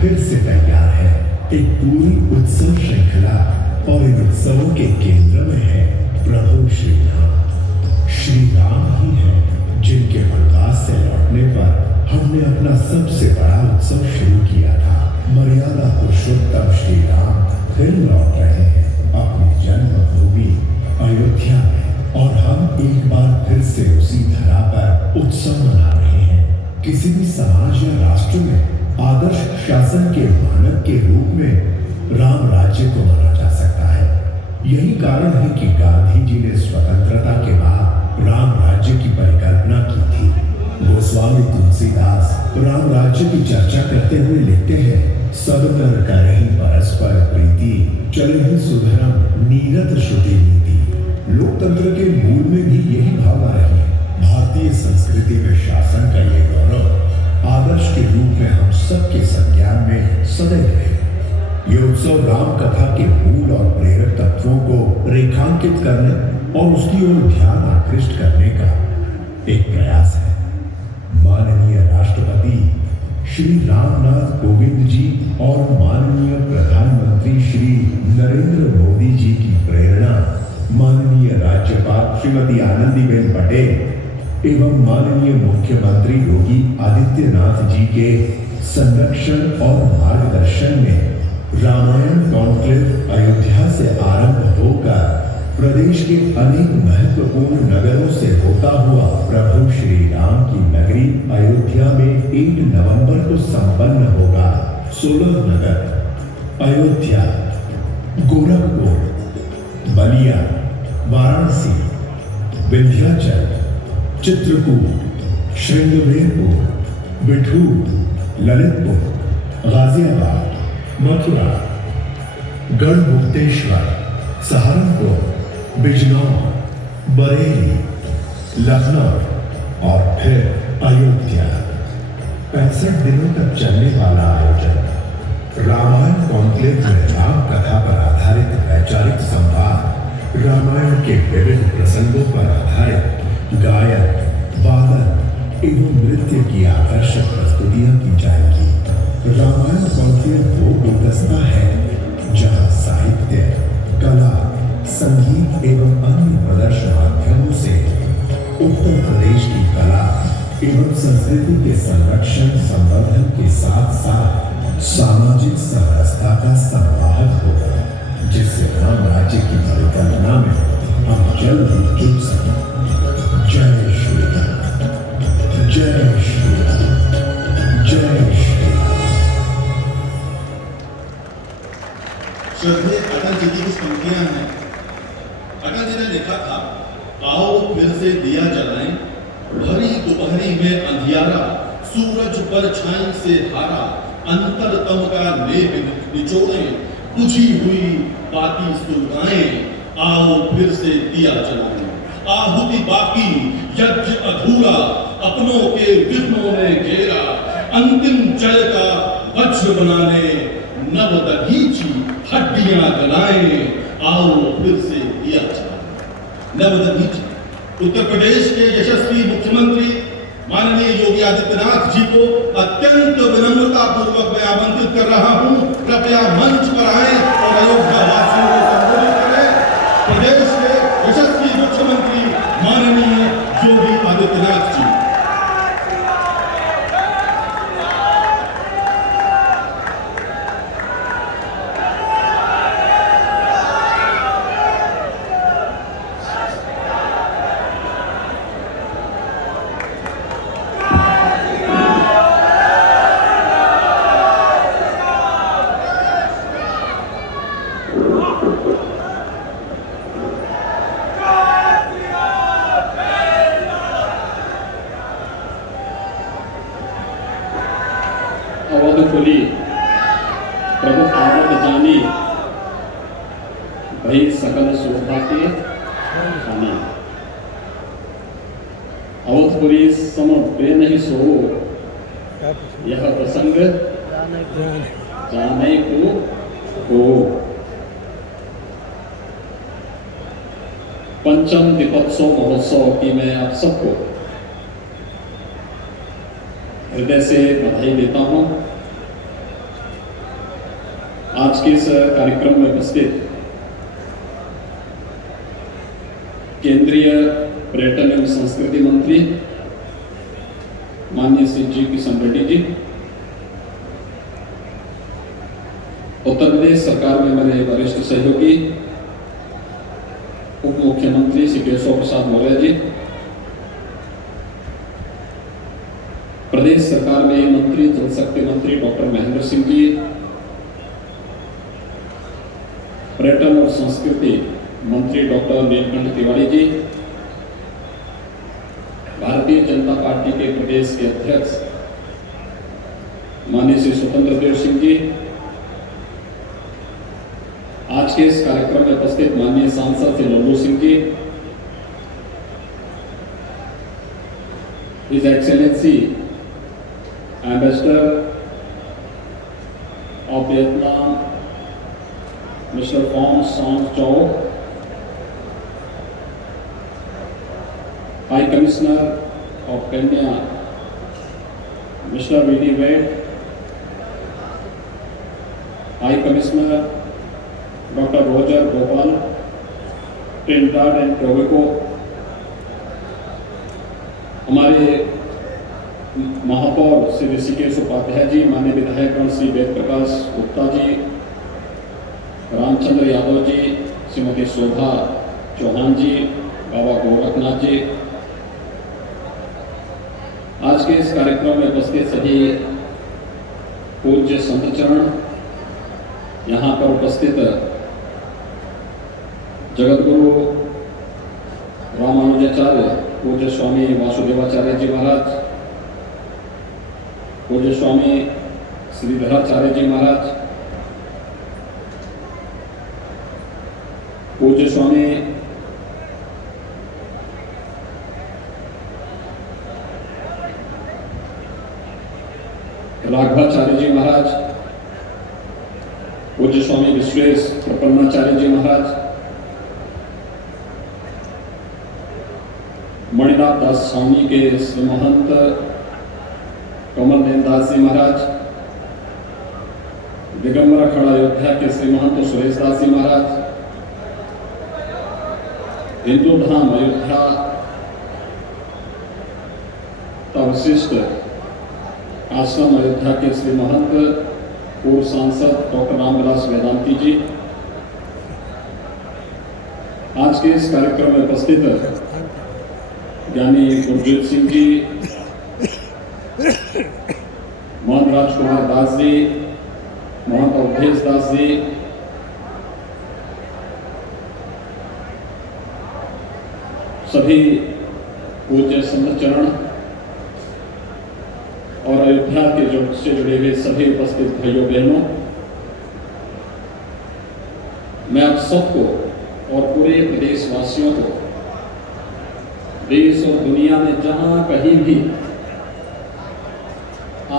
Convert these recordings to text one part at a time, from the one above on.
फिर से तैयार है। एक पूरी उत्सव श्रृंखला और इन उत्सवों के केंद्र में है प्रभु श्री राम। श्री राम ही है जिनके वनवास से लौटने पर हमने अपना सबसे बड़ा उत्सव शुरू किया था। मर्यादा पुरुषोत्तम श्री राम फिर लौट रहे हैं अपनी जन्मभूमि अयोध्या में, और हम एक बार फिर से उसी धरा पर उत्सव मना रहे हैं। किसी भी समाज या राष्ट्र में आदर्श शासन के मानक के रूप में राम राज्य को माना जा सकता है। यही कारण है कि गांधी जी ने स्वतंत्रता के बाद राम राज्य की परिकल्पना की थी। गोस्वामी तुलसीदास राम राज्य की चर्चा करते हुए लिखते हैं, सब कर करहि परस्पर प्रीति, चलहि सुधरम नीरत श्रुति नीति। लोकतंत्र के मूल में भी यही भावना रही है। भारतीय संस्कृति में शासन का ये गौरव आदर्श के रूप में हम सबके संज्ञान में सदैव रहे। ये उत्सव राम कथा के मूल और प्रेरक तत्वों को रेखांकित करने और उसकी ओर ध्यान आकृष्ट करने का एक प्रयास है। माननीय राष्ट्रपति श्री रामनाथ कोविंद जी और माननीय प्रधानमंत्री श्री नरेंद्र मोदी जी की प्रेरणा, माननीय राज्यपाल श्रीमती आनंदीबेन पटेल एवं माननीय मुख्यमंत्री योगी आदित्यनाथ जी के संरक्षण और मार्गदर्शन में रामायण कॉन्क्लेव अयोध्या से आरंभ होकर प्रदेश के अनेक महत्वपूर्ण नगरों से होता हुआ प्रभु श्री राम की नगरी अयोध्या में 1 नवंबर को संपन्न होगा। 16 नगर अयोध्या, गोरखपुर, बलिया, वाराणसी, विंध्याचल, चित्रकूट, श्रृंगवेरपुर, बिठूर, ललितपुर, गाजियाबाद, मथुरा, गढ़मुक्तेश्वर, सहारनपुर, बिजनौर, बरेली, लखनऊ और फिर अयोध्या। 65 दिनों तक चलने वाला आयोजन रामायण कॉन्क्लेव में राम कथा पर आधारित वैचारिक संवाद, रामायण के विभिन्न प्रसंगों पर आधारित गायन, वादन एवं नृत्य की आकर्षक प्रस्तुतियां की जाएगी। रामायण कॉन्क्लेव वो गुलदस्ता है जहां साहित्य, कला, संगीत एवं अन्य प्रदर्शन माध्यमों से उत्तर प्रदेश की कला एवं संस्कृति के संरक्षण संवर्धन के साथ साथ सामाजिक समरसता का संवाहक होगा, जिससे राम राज्य की परिकल्पना में हम जल्द ही जुट सकें। जय श्री राम, जय श्री राम, जय श्री राम। श्रद्धेय अटल जी की कुछ पंक्तियां हैं। अटल जी ने लिखा था, आओ फिर से दिया जलाएं, भरी दोपहरी में अंधियारा, सूरज परछाई से हारा, अंतरतम का नेह निचोड़ें, बुझी हुई बाती सुलगाएं, आओ फिर से दिया जलाएं। आहुति बाकी, यज्ञ अधूरा, अपनों के विघ्नों ने घेरा, अंतिम जल का वज्र बनाने, नव दधीची हड्डियां गलाएं, आओ फिर से दिया जलाएं। नव दधीची उत्तर प्रदेश के यशस्वी मुख्यमंत्री माननीय योगी आदित्यनाथ जी को अत्यंत विनम्रता पूर्वक मैं आमंत्रित कर रहा हूं, कृपया मंच पर आए और अयोध्या वासियों को संबोधित करें। प्रदेश के यशस्वी मुख्यमंत्री माननीय योगी आदित्यनाथ जी। अवधपुरी प्रभु आमद जानी, भई सकल शोभा के खानी। अवधपुरी सम पे नहीं सो, यह प्रसंग जाने को हो। पंचम दीपोत्सव महोत्सव की मैं आप सबको हृदय से बधाई देता हूं। आज के इस कार्यक्रम में उपस्थित केंद्रीय पर्यटन एवं संस्कृति मंत्री माननीय श्री जी किशन रेड्डी जी, उत्तर प्रदेश सरकार में मेरे वरिष्ठ सहयोगी उप मुख्यमंत्री श्री केशव प्रसाद मौर्य जी, प्रदेश सरकार में मंत्री जल शक्ति मंत्री डॉक्टर महेंद्र सिंह जी, पर्यटन और संस्कृति मंत्री डॉक्टर नीलकंठ तिवारी जी, भारतीय जनता पार्टी के प्रदेश के अध्यक्ष माननीय श्री स्वतंत्र देव सिंह जी, आज के इस कार्यक्रम में उपस्थित माननीय सांसद Shri Lallu Singh ji, his excellency ambassador of Vietnam mister Phong Sang Chau, high commissioner of Kenya mister Willy Bett, high commissioner doctor Roger Gopal, Trinidad and Tobago, हमारे महापौर श्री ऋषिकेश उपाध्याय जी, माननीय विधायकगण श्री वेद प्रकाश गुप्ता जी, रामचंद्र यादव जी, श्रीमती शोभा चौहान जी, बाबा गोरखनाथ जी, आज के इस कार्यक्रम में उपस्थित सभी पूज्य संत चरण, यहाँ पर उपस्थित जगतगुरु रामानुजाचार्य पूज्य स्वामी वासुदेवाचार्य जी महाराज, पूज्य स्वामी श्रीधराचार्य जी महाराज, पूज्य स्वामी राघवाचार्य जी महाराज, पूज्य स्वामी विश्वेश प्रपन्नाचार्य जी महाराज, मणिनाथ दास स्वामी के श्री महंत कमल दास जी महाराज, दिगंबर अखाड़ा अयोध्या के श्री महंत सुरेश दास जी महाराज, हिंदू धाम अयोध्या का विशिष्ट आश्रम अयोध्या के श्री महंत पूर्व सांसद डॉक्टर रामविलास वेदांती जी, आज के इस कार्यक्रम में उपस्थित ज्ञानी गुरजीत सिंह जी, मोहन राजकुमार दास जी, मोहन अवधेश दास जी, सभी पूज्य संत चरण और अयोध्या के से जुड़े हुए सभी उपस्थित भाइयों बहनों, मैं आप सबको और पूरे प्रदेशवासियों को देश और दुनिया में जहां कहीं भी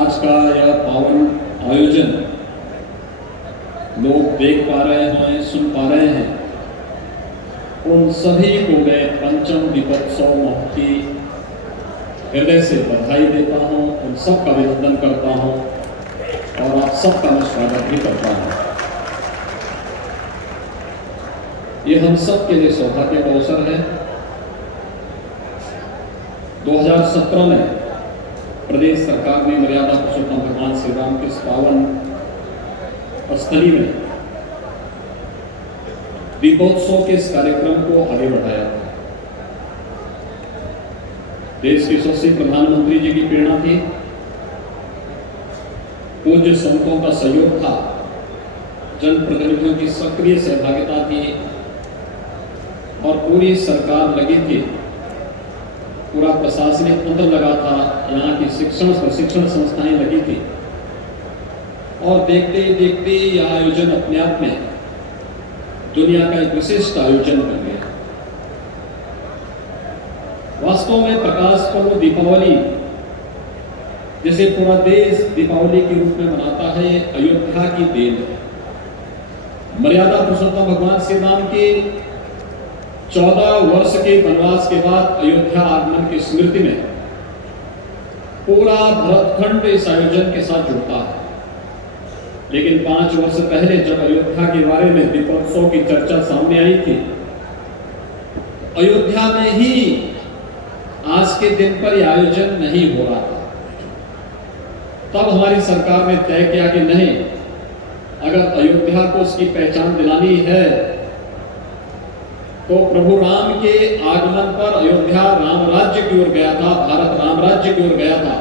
आज का यह पावन आयोजन लोग देख पा रहे हैं, सुन पा रहे हैं, उन सभी को मैं पंचम दीपोत्सव महोत्सव की हृदय से बधाई देता हूं, उन सब का अभिनंदन करता हूं और आप सबका मैं स्वागत भी करता हूं। ये हम सब के लिए सौभाग्य का अवसर है। 2017 में प्रदेश सरकार ने मर्यादा पुरुषोत्तम भगवान श्री राम के पावन स्थली में दीपोत्सव के इस कार्यक्रम को आगे बढ़ाया। देश के यशस्वी प्रधानमंत्री जी की प्रेरणा थी, पूज्य संतों का सहयोग था, जनप्रतिनिधियों की सक्रिय सहभागिता थी और पूरी सरकार लगी थी, पूरा प्रशासनिक तंत्र लगा था, यहाँ की शिक्षण प्रशिक्षण संस्थाएं लगी थी और देखते देखते यह आयोजन अपने आप में दुनिया का एक विशिष्ट आयोजन बन गया। वास्तव में प्रकाश पर्व दीपावली जिसे पूरा देश दीपावली के रूप में मनाता है, अयोध्या की देन है। मर्यादा पुरुषोत्तम भगवान श्री राम के 14 वर्ष के वनवास के बाद अयोध्या आगमन की स्मृति में पूरा भरतखंड इस आयोजन के साथ जुड़ता है। लेकिन 5 वर्ष पहले जब अयोध्या के बारे में दीपोत्सव की चर्चा सामने आई थी, अयोध्या में ही आज के दिन पर यह आयोजन नहीं हो रहा था। तब हमारी सरकार ने तय किया कि नहीं, अगर अयोध्या को उसकी पहचान दिलानी है तो प्रभु राम के आगमन पर अयोध्या राम राज्य की ओर गया था, भारत राम राज्य की ओर गया था,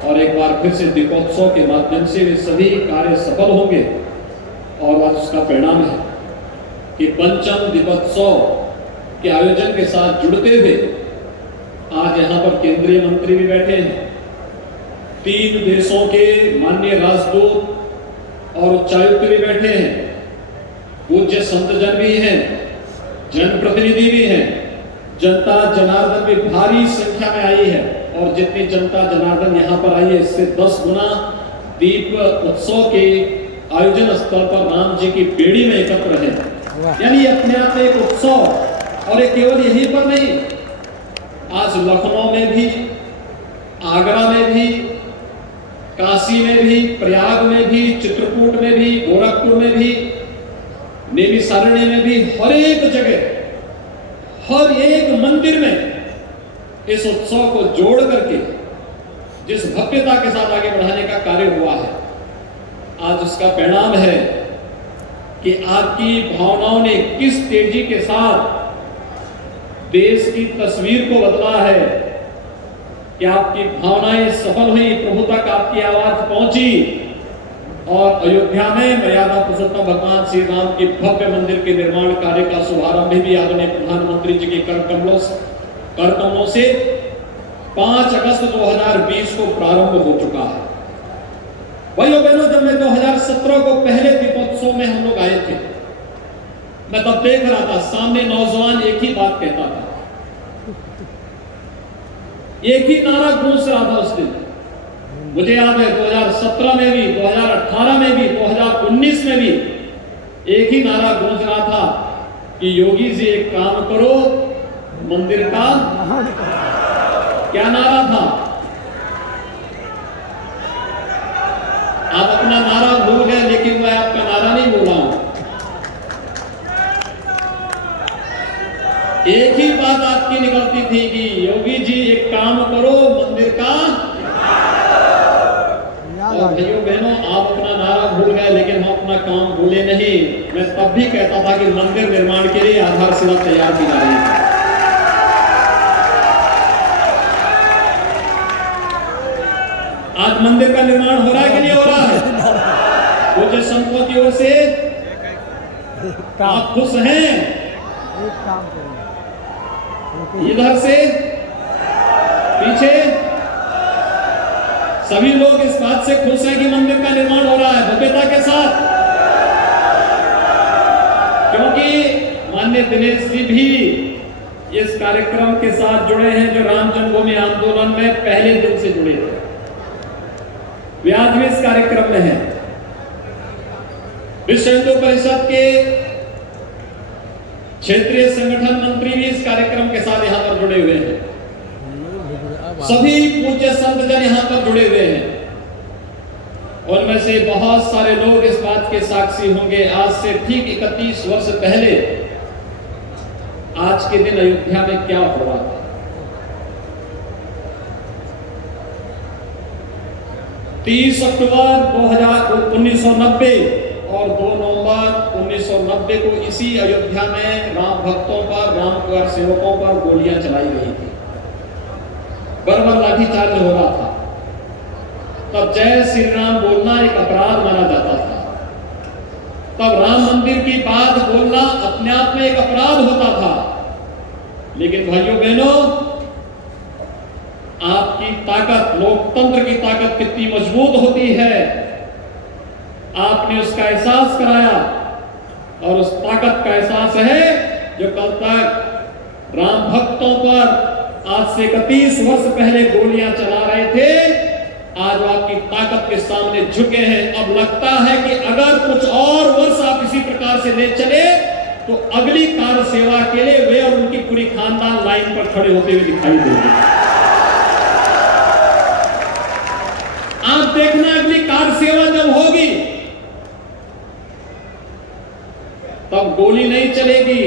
और एक बार फिर से दीपोत्सव के माध्यम से वे सभी कार्य सफल होंगे। और आज उसका परिणाम है कि पंचम दीपोत्सव के आयोजन के साथ जुड़ते हुए आज यहाँ पर केंद्रीय मंत्री भी बैठे हैं, 3 देशों के माननीय राजदूत और उच्चायुक्त भी बैठे हैं, पूज्य संतजन भी हैं, जनप्रतिनिधि भी हैं, जनता जनार्दन भी भारी संख्या में आई है। और जितनी जनता जनार्दन यहाँ पर आई है, इससे 10 गुना दीप उत्सव के आयोजन स्थल पर राम जी की बेड़ी में एकत्र है। यानी अपने आप में एक उत्सव। और ये केवल यहीं पर नहीं, आज लखनऊ में भी, आगरा में भी, काशी में भी, प्रयाग में भी, चित्रकूट में भी, गोरखपुर में भी, नैमिषारण्य में भी, हर एक जगह, हर एक मंदिर में इस उत्सव को जोड़ करके जिस भव्यता के साथ आगे बढ़ाने का कार्य हुआ है, आज उसका परिणाम है कि आपकी भावनाओं ने किस तेजी के साथ देश की तस्वीर को बदला है, कि आपकी भावनाएं सफल हुई, प्रभु तक आपकी आवाज पहुंची, और अयोध्या में मर्यादा पुरुषोत्तम भगवान श्री राम के भव्य मंदिर के निर्माण कार्य का शुभारंभ भी आदरणीय प्रधानमंत्री जी के कर कमलों से 5 अगस्त 2020 को प्रारंभ हो चुका है। भाइयों बहनों, जब मैं 2017 को पहले दीपोत्सव में हम लोग आए थे, मैं तब देख रहा था सामने नौजवान एक ही बात कहता था, एक ही नारा गूंज रहा था उस दिन। मुझे याद है 2017 में भी, 2018 में भी, 2019 में भी एक ही नारा गूंज रहा था कि योगी जी एक काम करो, मंदिर का क्या नारा था? आप अपना नारा भूल गए, लेकिन मैं आपका नारा नहीं भूला हूं। एक ही बात आपकी निकलती थी कि योगी जी एक काम करो, मंदिर का। और भाइयों बहनों, आप अपना नारा भूल गए, लेकिन हम अपना काम भूले नहीं। मैं तब भी कहता था कि मंदिर निर्माण के लिए आधारशिला तैयार की जा रही है। आज मंदिर का निर्माण हो रहा है कि नहीं हो रहा है? पूज्य संतों की ओर से आप खुश हैं? इधर से पीछे सभी लोग इस बात से खुश हैं कि मंदिर का निर्माण हो रहा है भव्यता के साथ, क्योंकि माननीय दिनेश जी भी इस कार्यक्रम के साथ जुड़े हैं, जो राम जन्मभूमि आंदोलन में पहले दिन से जुड़े थे। वे आज भी इस कार्यक्रम में हैं। विश्व हिंदू परिषद के क्षेत्रीय संगठन मंत्री भी इस कार्यक्रम के साथ यहां पर जुड़े हुए हैं। सभी पूज्य संत जन यहां पर जुड़े हुए हैं। उनमें से बहुत सारे लोग इस बात के साक्षी होंगे, आज से ठीक 31 वर्ष पहले आज के दिन अयोध्या में क्या हो रहा था। 30 अक्टूबर 1990 और 2 नवंबर 1990 को इसी अयोध्या में राम भक्तों पर, राम कार सेवकों पर गोलियां चलाई गई थी, बर्बर लाठीचार्ज हो रहा था। तब जय श्री राम बोलना एक अपराध माना जाता था। तब राम मंदिर की बात बोलना अपने आप में एक अपराध होता था। लेकिन भाइयों बहनों, आपकी ताकत, लोकतंत्र की ताकत कितनी मजबूत होती है, आपने उसका एहसास कराया। और उस ताकत का एहसास है जो कल तक राम भक्तों पर आज से 31 वर्ष पहले गोलियां चला रहे थे, आज आपकी ताकत के सामने झुके हैं। अब लगता है कि अगर कुछ और वर्ष आप इसी प्रकार से ले चले तो अगली कार सेवा के लिए वे और उनकी पूरी खानदान लाइन पर खड़े होते हुए दिखाई देंगे। आप देखना, अगली कार सेवा जब होगी तब गोली नहीं चलेगी,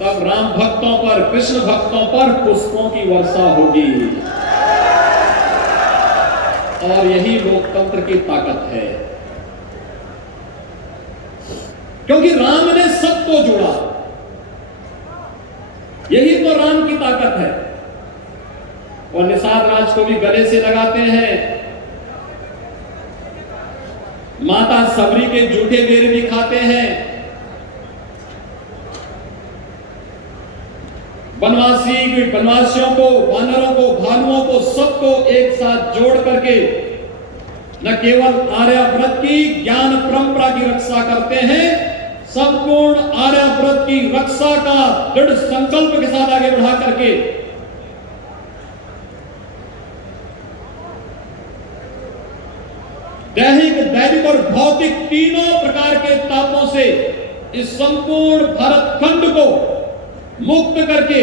तब राम भक्तों पर, कृष्ण भक्तों पर पुष्पों की वर्षा होगी। और यही लोकतंत्र की ताकत है, क्योंकि राम ने सबको जोड़ा। यही तो राम की ताकत है। और निषाद राज को भी गले से लगाते हैं, माता सबरी के जूठे बेर भी खाते हैं, वनवासियों को, वानरों को, भालुओं को, सबको एक साथ जोड़ करके न केवल आर्याव्रत की ज्ञान परंपरा की रक्षा करते हैं, संपूर्ण आर्याव्रत की रक्षा का दृढ़ संकल्प के साथ आगे बढ़ा करके दैहिक, दैविक और भौतिक तीनों प्रकार के तापों से इस संपूर्ण भारत खंड को मुक्त करके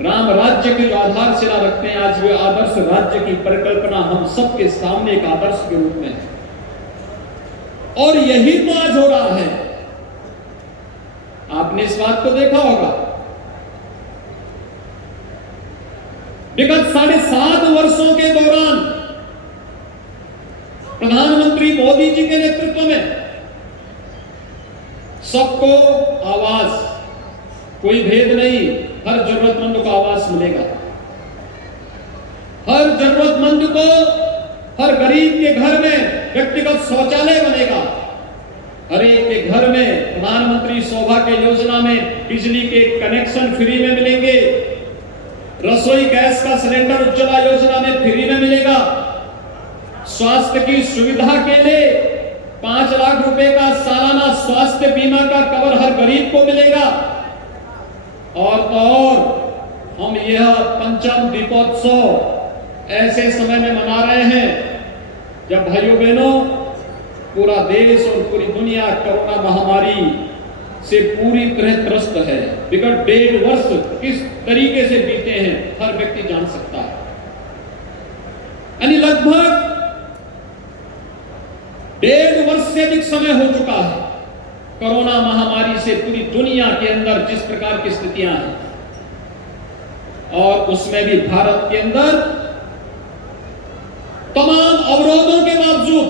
राम राज्य की जो आधारशिला रखते हैं, आज वे आदर्श राज्य की परिकल्पना हम सबके सामने एक आदर्श के रूप में है। और यही तो आज हो रहा है। आपने इस बात को देखा होगा, विगत 7.5 वर्षों के दौरान प्रधानमंत्री मोदी जी के नेतृत्व में सबको आवास, कोई भेद नहीं, हर जरूरतमंद को आवास मिलेगा, हर जरूरतमंद को, हर गरीब के घर में व्यक्तिगत शौचालय बनेगा, हर एक के घर में प्रधानमंत्री सौभाग्य योजना में बिजली के कनेक्शन फ्री में मिलेंगे, रसोई गैस का सिलेंडर उज्ज्वला योजना में फ्री में मिलेगा, स्वास्थ्य की सुविधा के लिए 5 लाख रुपए का सालाना स्वास्थ्य बीमा का कवर हर गरीब को मिलेगा। और तो और हम यह पंचम दीपोत्सव ऐसे समय में मना रहे हैं जब भाइयों बहनों पूरा देश और पूरी दुनिया कोरोना महामारी से पूरी तरह त्रस्त है। विगत 1.5 वर्ष किस तरीके से बीते हैं हर व्यक्ति जान सकता है। यानी लगभग 1.5 वर्ष से अधिक समय हो चुका है कोरोना महामारी से पूरी दुनिया के अंदर जिस प्रकार की स्थितियां हैं, और उसमें भी भारत के अंदर तमाम अवरोधों के बावजूद,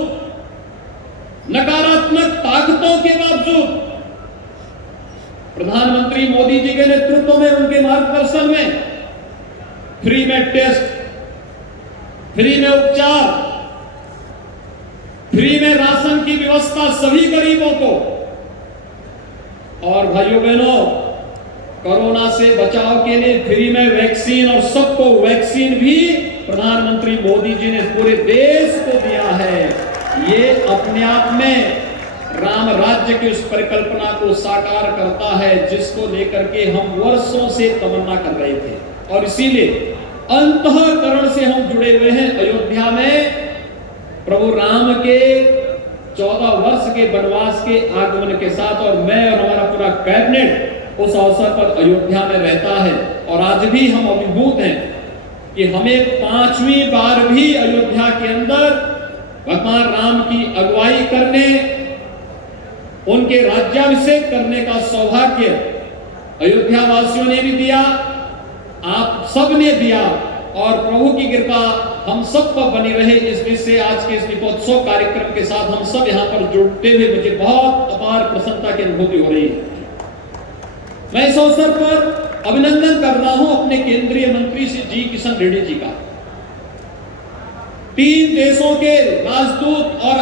नकारात्मक ताकतों के बावजूद प्रधानमंत्री मोदी जी के नेतृत्व में, उनके मार्गदर्शन में फ्री में टेस्ट, फ्री में उपचार, फ्री में राशन की व्यवस्था सभी गरीबों को, और भाइयों बहनों कोरोना से बचाव के लिए फ्री में वैक्सीन, और सबको वैक्सीन भी प्रधानमंत्री मोदी जी ने पूरे देश को दिया है। ये अपने आप में राम राज्य की उस परिकल्पना को साकार करता है जिसको लेकर के हम वर्षों से तमन्ना कर रहे थे, और इसीलिए अंतःकरण से हम जुड़े हुए हैं अयोध्या में प्रभु राम के 14 वर्ष के वनवास के आगमन के साथ। और मैं और हमारा पूरा कैबिनेट उस अवसर पर अयोध्या में रहता है, और आज भी हम अभिभूत हैं कि हमें 5वीं बार भी अयोध्या के अंदर भगवान राम की अगुवाई करने, उनके राज्याभिषेक करने का सौभाग्य अयोध्या वासियों ने भी दिया, आप सब ने दिया, और प्रभु की कृपा हम सब पर बनी रहे। इस विषय आज के इस दीपोत्सव कार्यक्रम के साथ हम सब यहाँ पर जुड़ते हुए मुझे बहुत अपार प्रसन्नता की अनुभूति हो रही है। मैं इस अवसर पर अभिनंदन कर रहा हूं अपने केंद्रीय मंत्री श्री जी किशन रेड्डी जी का। 3 देशों के राजदूत और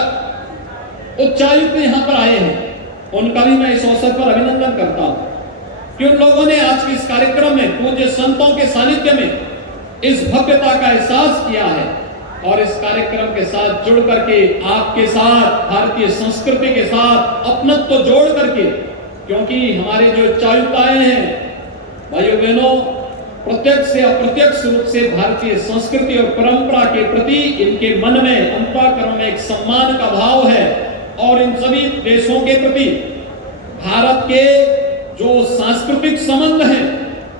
उच्चायुक्त यहाँ पर आए हैं, उनका भी मैं इस अवसर पर अभिनंदन करता हूं कि उन लोगों ने आज के इस कार्यक्रम में पूज्य संतों के सानिध्य में इस भव्यता का एहसास किया है, और इस कार्यक्रम के साथ जुड़ करके आपके साथ भारतीय संस्कृति के साथ अपनत्व तो जोड़ करके, क्योंकि हमारे जो उच्चायुक्ताएं हैं भाइयों बहनों प्रत्यक्ष से अप्रत्यक्ष रूप से भारतीय संस्कृति और परंपरा के प्रति इनके मन में, अंतःकरण में एक सम्मान का भाव है, और इन सभी देशों के प्रति भारत के जो सांस्कृतिक संबंध हैं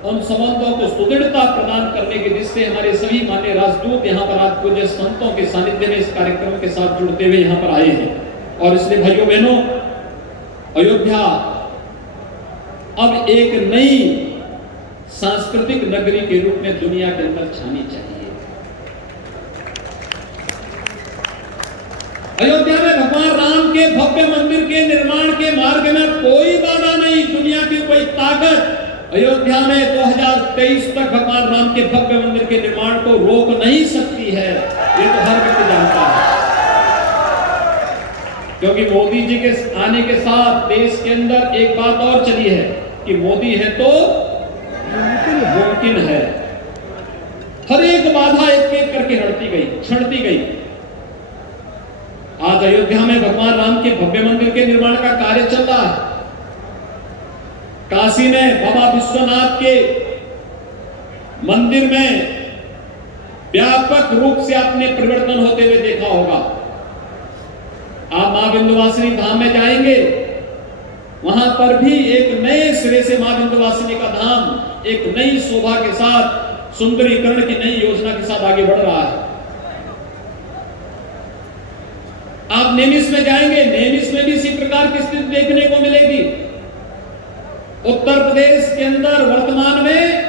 उन संबंधों को सुदृढ़ता प्रदान करने की दृष्टि से हमारे सभी मान्य राजदूत यहाँ पर आज पूज्य संतों के सानिध्य में इस कार्यक्रम के साथ जुड़ते हुए यहाँ पर आए हैं। और इसलिए भाइयों बहनों अयोध्या अब एक नई सांस्कृतिक नगरी के रूप में दुनिया के अंदर छानी चाहिए। अयोध्या में भगवान राम के भव्य मंदिर के निर्माण के मार्ग में कोई बाधा नहीं, दुनिया की कोई ताकत अयोध्या में 2023 तक भगवान राम के भव्य मंदिर के निर्माण को रोक नहीं सकती है। ये तो हर व्यक्ति जानता है, क्योंकि मोदी जी के आने के साथ देश के अंदर एक बात और चली है कि मोदी है तो मुमकिन है। हर एक बाधा एक एक करके छंटती गई। आज अयोध्या में भगवान राम के भव्य मंदिर के निर्माण का कार्य चल रहा है। काशी में बाबा विश्वनाथ के मंदिर में व्यापक रूप से आपने परिवर्तन होते हुए देखा होगा। आप मां विंध्यवासिनी धाम में जाएंगे, वहां पर भी एक नए सिरे से मां विंध्यवासिनी का धाम एक नई शोभा के साथ, सुंदरीकरण की नई योजना के साथ आगे बढ़ रहा है। आप नेमिस में जाएंगे, नेमिस में भी इसी प्रकार की स्थिति देखने को मिलेगी। उत्तर प्रदेश के अंदर वर्तमान में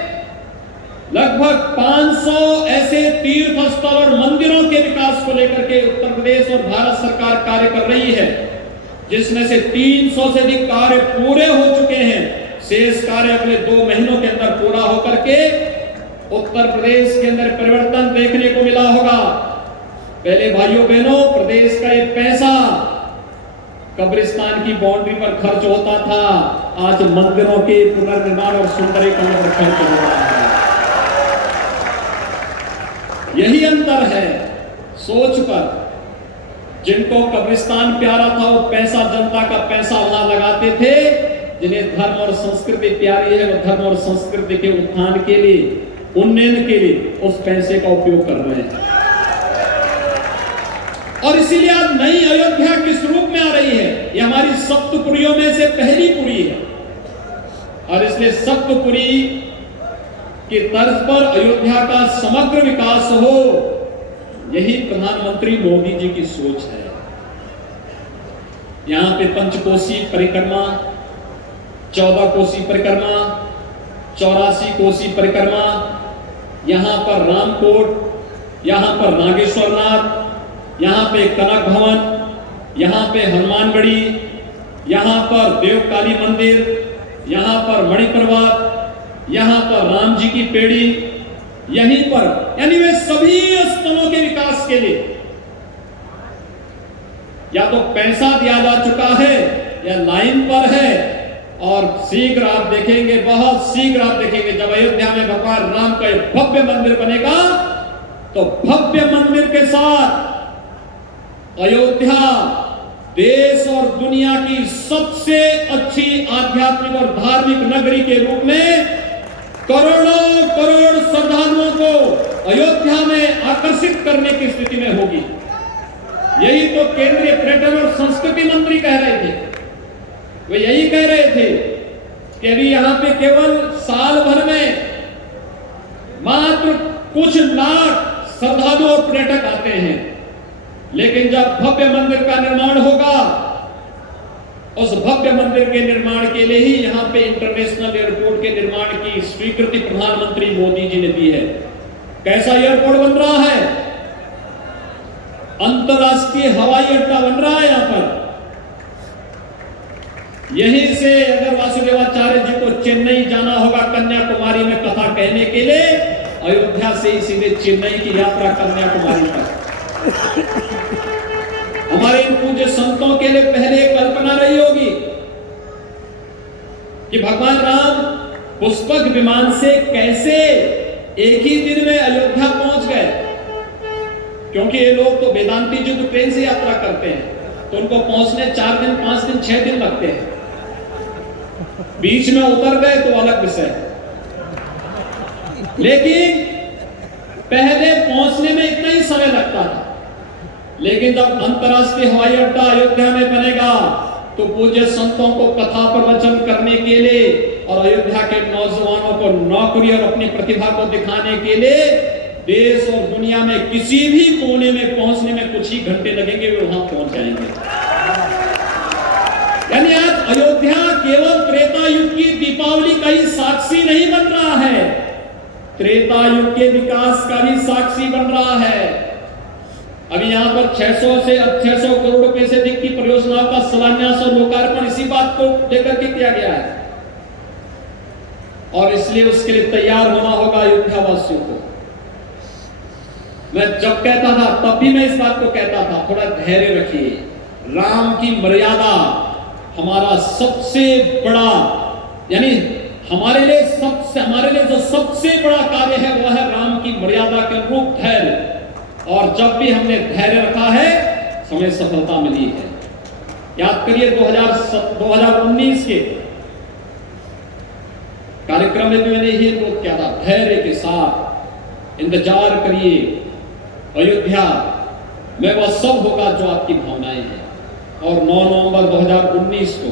लगभग 500 ऐसे तीर्थ स्थल और मंदिरों के विकास को लेकर के उत्तर प्रदेश और भारत सरकार कार्य कर रही है, जिसमें से 300 से अधिक कार्य पूरे हो चुके हैं। शेष कार्य अगले 2 महीनों के अंदर पूरा होकर के उत्तर प्रदेश के अंदर परिवर्तन देखने को मिला होगा। पहले भाइयों बहनों, प्रदेश का ये पैसा कब्रिस्तान की बाउंड्री पर खर्च होता था, आज मंदिरों के पुनर्निर्माण और सुंदरीकरण पर खर्च हो रहा है। यही अंतर है सोच पर। जिनको कब्रिस्तान प्यारा था वो पैसा, जनता का पैसा वहां लगाते थे। जिन्हें धर्म और संस्कृति प्यारी है वो धर्म और संस्कृति के उत्थान के लिए, उन्नयन के लिए उस पैसे का उपयोग कर रहे हैं। और इसीलिए आज नई अयोध्या किस रूप में आ रही है? ये हमारी सप्तपुरियों में से पहली पुरी है, और इसलिए सप्तपुरी की तर्ज पर अयोध्या का समग्र विकास हो, यही प्रधानमंत्री मोदी जी की सोच है। यहां पे पंचकोसी परिक्रमा, 14 कोसी परिक्रमा, 84 कोसी परिक्रमा, यहां पर रामकोट, यहां पर नागेश्वरनाथ, यहां पे कनक भवन, यहां पे हनुमानगढ़ी, यहां पर देवकाली मंदिर, यहां पर मणिपर्वत, यहां पर राम जी की पेड़ी, यहीं पर, यानी वे सभी स्थलों के विकास के लिए या तो पैसा दिया जा चुका है या लाइन पर है। और शीघ्र आप देखेंगे, बहुत शीघ्र आप देखेंगे, जब अयोध्या में भगवान राम का एक भव्य मंदिर बनेगा तो भव्य मंदिर के साथ अयोध्या देश और दुनिया की सबसे अच्छी आध्यात्मिक और धार्मिक नगरी के रूप में करोड़ों करोड़ श्रद्धालुओं को अयोध्या में आकर्षित करने की स्थिति में होगी। यही तो केंद्रीय पर्यटन और संस्कृति मंत्री कह रहे थे। वे यही कह रहे थे कि अभी यहां पे केवल साल भर में मात्र कुछ लाख श्रद्धालु और पर्यटक आते हैं, लेकिन जब भव्य मंदिर का निर्माण होगा, उस भव्य मंदिर के निर्माण के लिए ही यहां पे इंटरनेशनल एयरपोर्ट के निर्माण की स्वीकृति प्रधानमंत्री मोदी जी ने दी है। कैसा एयरपोर्ट बन रहा है? अंतरराष्ट्रीय हवाई अड्डा बन रहा है यहां पर। यहीं से अगर वासुदेवाचार्य जी को चेन्नई जाना होगा कन्याकुमारी में कथा कहने के लिए, अयोध्या से ही सीधे चेन्नई की यात्रा कन्याकुमारी तक। हमारे इन पूज्य संतों के लिए पहले कल्पना रही होगी कि भगवान राम पुष्पक विमान से कैसे एक ही दिन में अयोध्या पहुंच गए, क्योंकि ये लोग तो वेदांती जी तो ट्रेन से यात्रा करते हैं, तो उनको पहुंचने 4 दिन, 5 दिन, 6 दिन लगते हैं। बीच में उतर गए तो अलग विषय, लेकिन पहले पहुंचने में इतना ही समय लगता था। लेकिन जब अंतरराष्ट्रीय हवाई अड्डा अयोध्या में बनेगा तो पूज्य संतों को कथा प्रवचन करने के लिए और अयोध्या के नौजवानों को नौकरी और अपनी प्रतिभा को दिखाने के लिए देश और दुनिया में किसी भी कोने में पहुंचने में कुछ ही घंटे लगेंगे, वे वहां पहुंच जाएंगे। यानी आज आज अयोध्या केवल त्रेता युग की दीपावली का ही साक्षी नहीं बन रहा है, त्रेता युग के विकास का भी साक्षी बन रहा है। अभी यहां पर 600 करोड़ रुपए से अधिक की परियोजनाओं का शिलान्यास और लोकार्पण इसी बात को लेकर के किया गया है, और इसलिए उसके लिए तैयार होना होगा अयोध्या वासियों को। मैं जब कहता था तब भी मैं इस बात को कहता था, थोड़ा धैर्य रखिए। राम की मर्यादा हमारा सबसे बड़ा, यानी हमारे लिए जो सबसे बड़ा कार्य है वह है राम की मर्यादा के अनुरूप धैर्य। और जब भी हमने धैर्य रखा है हमें सफलता मिली है। याद करिए 2019 के कार्यक्रम में भी मैंने यही अनुरोध किया था, धैर्य के साथ इंतजार करिए, अयोध्या में वह सब होगा जो आपकी भावनाएं हैं। और 9 नवंबर 2019 को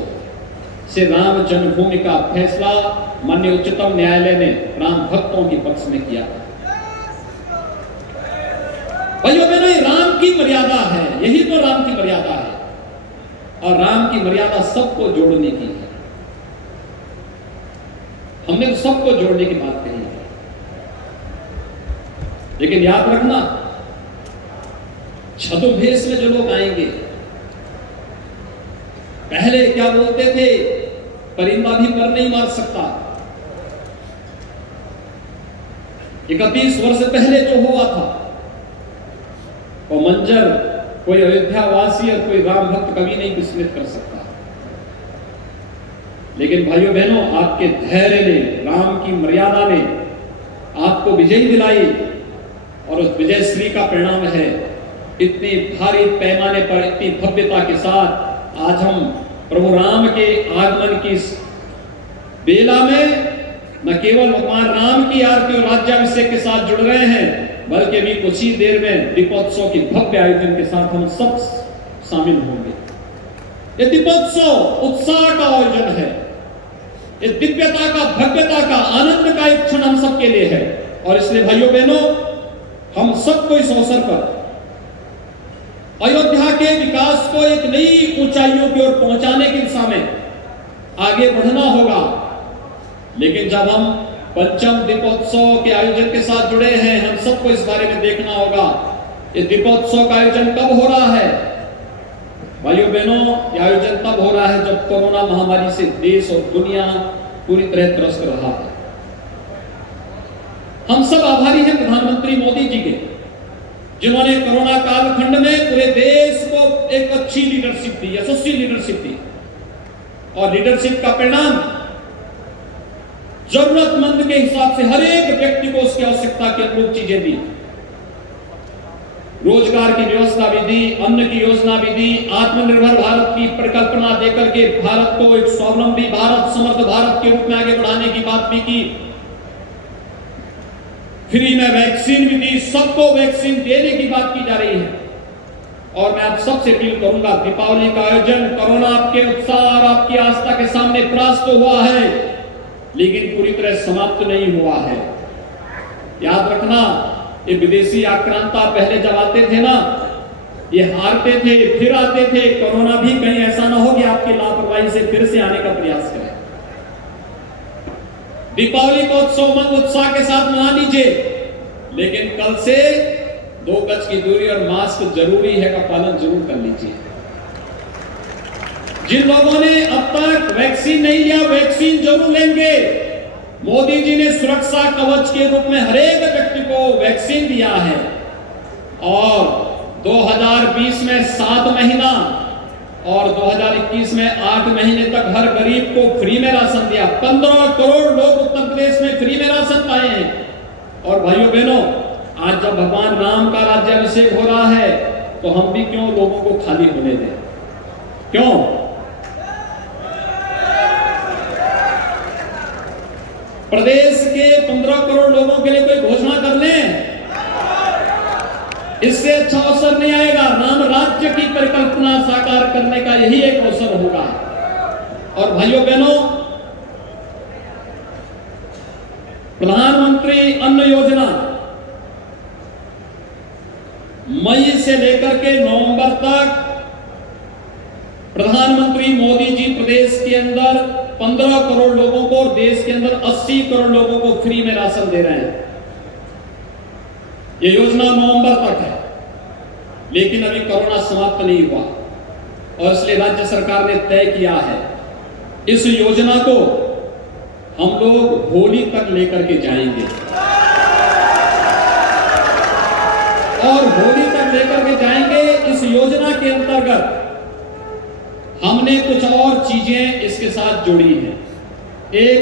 से राम जन्मभूमि का फैसला माननीय उच्चतम न्यायालय ने राम भक्तों के पक्ष में किया। भाइयों बहनों, ये राम की मर्यादा है, यही तो राम की मर्यादा है, और राम की मर्यादा सबको जोड़ने की है। हमने तो सबको जोड़ने की बात कही है, लेकिन याद रखना छद्मवेश में जो लोग आएंगे, पहले क्या बोलते थे, परिंदा भी पर नहीं मार सकता। 31 वर्ष पहले जो हुआ था वो मंजर कोई अयोध्या वासी और कोई राम भक्त कभी नहीं विस्मृत कर सकता। लेकिन भाइयों बहनों, आपके धैर्य ने, राम की मर्यादा ने आपको विजय दिलाई, और उस विजय श्री का परिणाम है इतनी भारी पैमाने पर, इतनी भव्यता के साथ आज हम प्रभु राम के आगमन की बेला में न केवल भगवान राम की आरती और राज्याभिषेक के साथ जुड़ रहे हैं, बल्कि भी कुछ ही देर में दीपोत्सव के भव्य आयोजन के साथ हम सब शामिल होंगे। ये दीपोत्सव उत्साह का आयोजन है, ये दिव्यता का, भव्यता का, आनंद का एक क्षण हम सबके लिए है। और इसलिए भाइयों बहनों, हम सबको इस अवसर पर अयोध्या के विकास को एक नई ऊंचाइयों की ओर पहुंचाने की दिशा में आगे बढ़ना होगा। लेकिन जब हम पंचम दीपोत्सव के आयोजन के साथ जुड़े हैं, हम सबको इस बारे में देखना होगा ये दीपोत्सव का आयोजन कब हो रहा है। भाइयों बहनों, यह आयोजन तब हो रहा है जब कोरोना महामारी से देश और दुनिया पूरी तरह त्रस्त रहा है। हम सब आभारी हैं प्रधानमंत्री मोदी जी के, जिन्होंने कोरोना कालखंड में पूरे देश को एक अच्छी लीडरशिप दी, यशस्वी लीडरशिप दी, और लीडरशिप का परिणाम जरूरतमंद के हिसाब से हर एक व्यक्ति को उसकी आवश्यकता के अनुरूप चीजें दी। रोजगार की व्यवस्था भी दी, अन्न की योजना भी दी, आत्मनिर्भर भारत की परिकल्पना देकर के भारत को एक स्वावलंबी भारत, समर्थ भारत के रूप में आगे बढ़ाने की बात भी की। फ्री में वैक्सीन भी दी, सबको वैक्सीन देने की बात की जा रही है। और मैं आप सबसे अपील करूंगा, दीपावली का आयोजन कोरोना आपके उत्साह और आपकी आस्था के सामने परास्त हुआ है, लेकिन पूरी तरह समाप्त नहीं हुआ है। याद रखना, ये विदेशी आक्रांता पहले जब आते थे ना, ये हारते थे फिर आते थे। कोरोना भी कहीं ऐसा ना हो कि आपकी लापरवाही से फिर से आने का प्रयास करें। दीपावली को उत्साह के साथ मना लीजिए, लेकिन कल से 2 गज की दूरी और मास्क जरूरी है का पालन जरूर कर लीजिए। जिन लोगों ने अब तक वैक्सीन नहीं लिया, वैक्सीन जरूर लेंगे। मोदी जी ने सुरक्षा कवच के रूप में हर एक व्यक्ति को वैक्सीन दिया है, और 2020 में 7 महीना और 2021 में 8 महीने तक हर गरीब को फ्री में राशन दिया। 15 करोड़ लोग उत्तर प्रदेश में फ्री में राशन पाए हैं। और भाइयों बहनों, आज जब भगवान राम का राज्याभिषेक हो रहा है, तो हम भी क्यों लोगों को खाली होने दें? क्यों? प्रदेश के 15 करोड़ लोगों के लिए कोई घोषणा कर लें, इससे अच्छा अवसर नहीं आएगा। राम राज्य की परिकल्पना साकार करने का यही एक अवसर होगा। और भाइयों बहनों, प्रधानमंत्री अन्न योजना मई से लेकर के नवंबर तक प्रधानमंत्री मोदी जी प्रदेश के अंदर 15 करोड़ लोगों को और देश के अंदर 80 करोड़ लोगों को फ्री में राशन दे रहे हैं। ये योजना नवंबर तक है, लेकिन अभी कोरोना समाप्त नहीं हुआ और इसलिए राज्य सरकार ने तय किया है इस योजना को हम लोग होली तक लेकर के जाएंगे और होली तक लेकर के जाएंगे। इस योजना के अंतर्गत हमने कुछ और चीजें इसके साथ जोड़ी हैं। एक,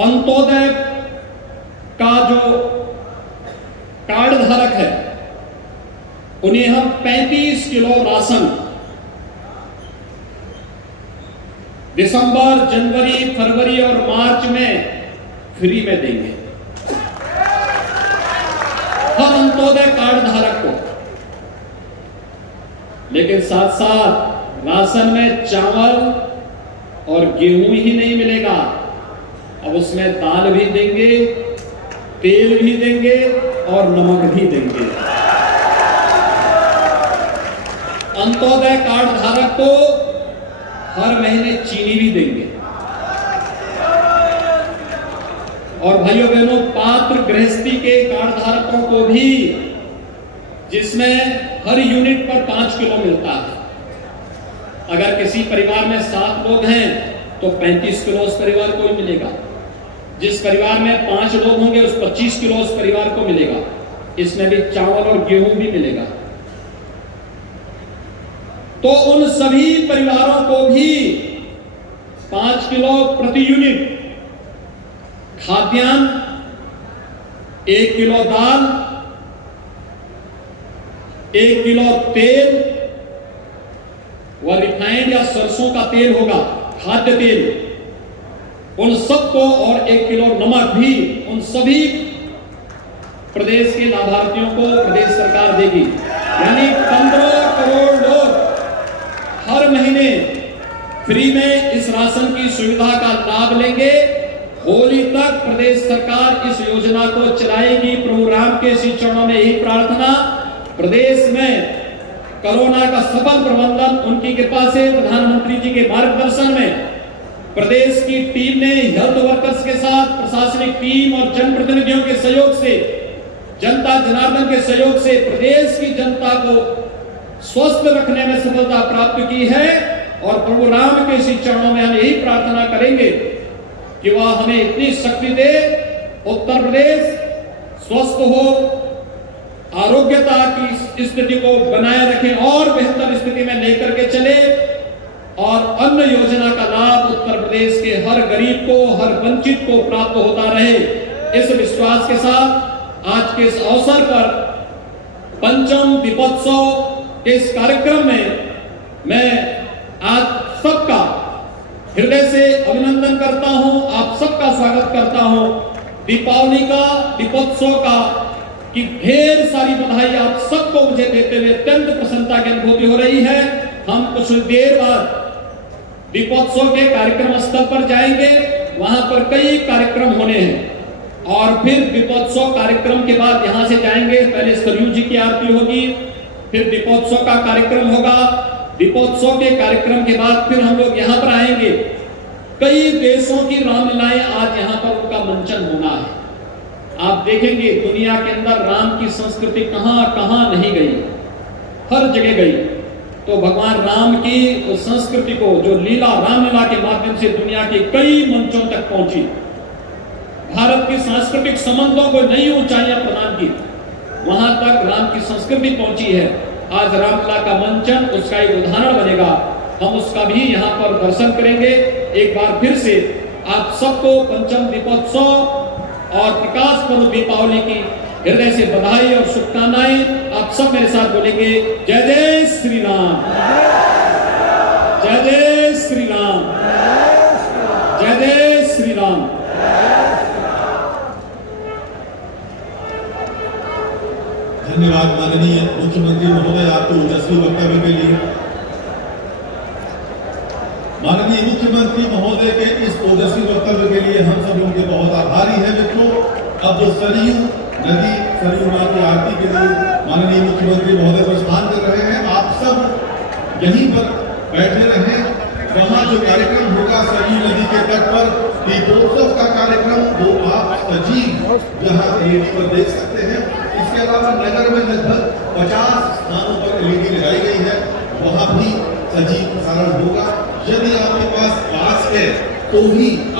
अंत्योदय का जो कार्ड धारक है उन्हें हम 35 किलो राशन दिसंबर, जनवरी, फरवरी और मार्च में फ्री में देंगे हर अंत्योदय कार्ड धारक को। लेकिन साथ साथ राशन में चावल और गेहूं ही नहीं मिलेगा, अब उसमें दाल भी देंगे, तेल भी देंगे और नमक भी देंगे। अंत्योदय कार्ड धारक को हर महीने चीनी भी देंगे। और भाइयों बहनों, पात्र गृहस्थी के कार्ड धारकों को भी, जिसमें हर यूनिट पर 5 किलो मिलता है। अगर किसी परिवार में 7 लोग हैं तो 35 किलो उस परिवार को ही मिलेगा। जिस परिवार में 5 लोग होंगे उस 25 किलो उस परिवार को मिलेगा। इसमें भी चावल और गेहूं भी मिलेगा। तो उन सभी परिवारों को भी 5 किलो प्रति यूनिट खाद्यान्न, 1 किलो दाल, 1 किलो तेल, वह रिफाइंड या सरसों का तेल होगा, खाद्य तेल, उन सबको, और 1 किलो नमक भी उन सभी प्रदेश के लाभार्थियों को प्रदेश सरकार देगी। यानी 15 करोड़ लोग हर महीने फ्री में इस राशन की सुविधा का लाभ लेंगे। होली तक प्रदेश सरकार इस योजना को चलाएगी। प्रभु राम के श्री चरणों में यही प्रार्थना। प्रदेश में कोरोना का सफल प्रबंधन उनकी कृपा से, प्रधानमंत्री जी के मार्गदर्शन में प्रदेश की टीम ने हेल्थ वर्कर्स के साथ, प्रशासनिक टीम और जनप्रतिनिधियों के सहयोग से, जनता जनार्दन के सहयोग से प्रदेश की जनता को स्वस्थ रखने में सफलता प्राप्त की है। और प्रभु राम के श्री चरणों में हम यही प्रार्थना करेंगे कि वह हमें इतनी शक्ति दे, उत्तर प्रदेश स्वस्थ हो, आरोग्यता की स्थिति को बनाए रखे और बेहतर स्थिति में लेकर के चले, और अन्न योजना का लाभ उत्तर प्रदेश के हर गरीब को, हर वंचित को प्राप्त होता रहे। इस विश्वास के साथ आज के इस अवसर पर पंचम दीपोत्सव के इस कार्यक्रम में मैं आज सबका हृदय से अभिनंदन करता हूं, आप सबका स्वागत करता हूं। दीपावली का, दीपोत्सव का की ढेर सारी बधाई आप सबको मुझे देते हुए अत्यंत प्रसन्नता की अनुभूति हो रही है। हम कुछ देर बाद दीपोत्सव के कार्यक्रम स्थल पर जाएंगे, वहां पर कई कार्यक्रम होने हैं और फिर दीपोत्सव कार्यक्रम के बाद यहां से जाएंगे, पहले सरयू जी की आरती होगी, फिर दीपोत्सव का कार्यक्रम होगा। दीपोत्सव के कार्यक्रम के बाद फिर हम लोग यहाँ पर आएंगे। कई देशों की रामलीलाएं आज यहाँ पर उनका मंचन होना है। आप देखेंगे दुनिया के अंदर राम की संस्कृति कहां कहां नहीं गई, हर जगह गई। तो भगवान राम की उस संस्कृति को, जो लीला, रामलीला के माध्यम से दुनिया के कई मंचों तक पहुंची, भारत की सांस्कृतिक संबंधों को नई ऊंचाइयां प्रदान की, वहां तक राम की संस्कृति पहुंची है। आज रामलीला का मंचन उसका एक उदाहरण बनेगा। हम उसका भी यहाँ पर दर्शन करेंगे। एक बार फिर से आप सबको पंचम दीपोत्सव और प्रकाश पर्व दीपावली की हृदय से बधाई और शुभकामनाएं। आप सब मेरे साथ बोलेंगे, जय जय श्री राम, जय जय श्री राम, जय जय श्री राम। धन्यवाद माननीय मुख्यमंत्री महोदय आपको ओजस्वी वक्तव्य के लिए। माननीय मुख्यमंत्री महोदय के इस ओजस्वी वक्तव्य के लिए हम सब उनके बहुत आभारी हैं। मित्रों, अब जो सरयू नदी, सरयू मां की आरती के लिए माननीय मुख्यमंत्री महोदय प्रस्थान कर रहे हैं, आप सब यहीं पर बैठे रहें। वहाँ जो कार्यक्रम होगा सरयू नदी के तट पर दीपोत्सव का कार्यक्रम, वो आप सजीव यहाँ टीवी पर देख सकते हैं। इसके अलावा नगर में लगभग 50 स्थानों पर LED लगाई गई है, वहाँ भी सजीव प्रसारण होगा। यदि आपके पास है तो ही